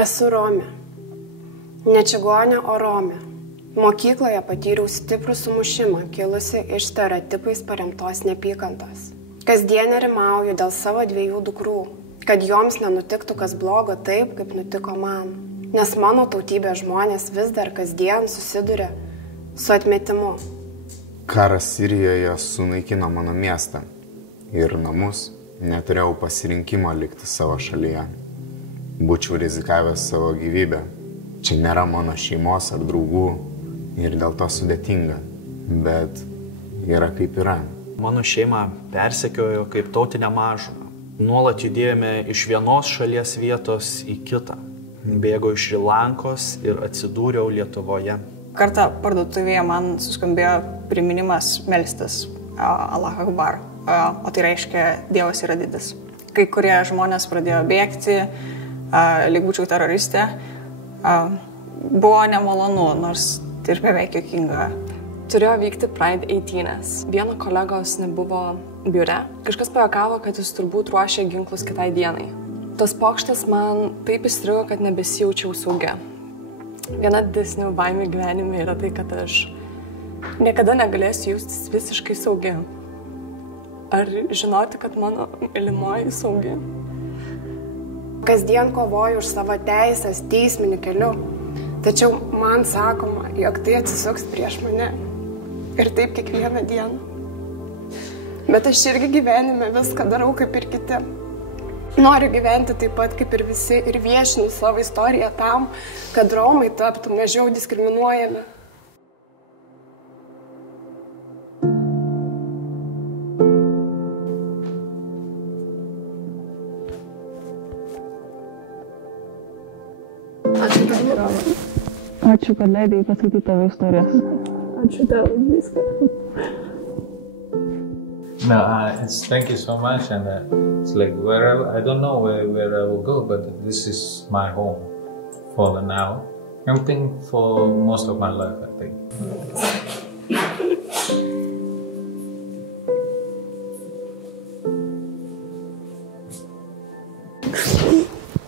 Esu Romė. Ne čigonė, o Romė. Mokykloje patyriau stiprų sumušimą, kilusi iš stereotipais paremtos neapykantos. Kasdien nerimauju dėl savo 2 dukrų, kad joms nenutiktų kas blogo taip, kaip nutiko man. Nes mano tautybės žmonės vis dar kasdien susiduria su atmetimu. Karas Sirijoje sunaikino mano miestą ir namus. Neturėjau pasirinkimo likti savo šalyje. Būčiau rizikavęs savo gyvybę. Čia nėra mano šeimos ar draugų ir dėl to sudėtinga, bet yra kaip yra. Mano šeima persekiojo kaip tautinę mažumą. Nuolat judėjome iš vienos šalies vietos į kitą. Bėgau iš Šri Lankos ir atsidūriau Lietuvoje. Kartą parduotuvėje man suskambėjo priminimas melstis Allah Akbar, o tai reiškia Dievas yra didis. Kai kurie žmonės pradėjo bėgti, lyg būčiau teroristė. Buvo nemalonu, nors tai ir beveik juokinga. Turėjo vykti Pride 18. Vieno kolegos nebuvo biure. Kažkas pajuokavo, kad jis turbūt ruošė ginklus kitai dienai. Tas pokštas man taip įstrigo, kad nebesijaučiau saugia. Viena didesnių baimių gyvenime yra tai, kad aš niekada negalėsiu jaustis visiškai saugi. Ar žinoti, kad mano mylimoji saugi? Kasdien kovoju už savo teisės teisminiu keliu, tačiau man sakoma, jog tai atsisuks prieš mane. Ir taip kiekvieną dieną. Bet aš irgi gyvenime viską darau kaip ir kiti. Noriu gyventi taip pat kaip ir visi ir viešinu savo istoriją tam, kad Romai taptų mažiau diskriminuojami. Ačiū tau, Roma. Ačiū, kad leidai pasakyti tavo istorijas. Ačiū tau už viską. No, thank you so much, and it's like I don't know where I will go, but this is my home for now. I think for most of my life, I think.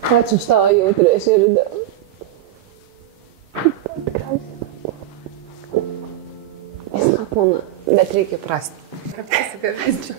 Ačiū už tavo jautrią širdį. Viską būna, bet reikia prasti. Kaip pasikabinčiau.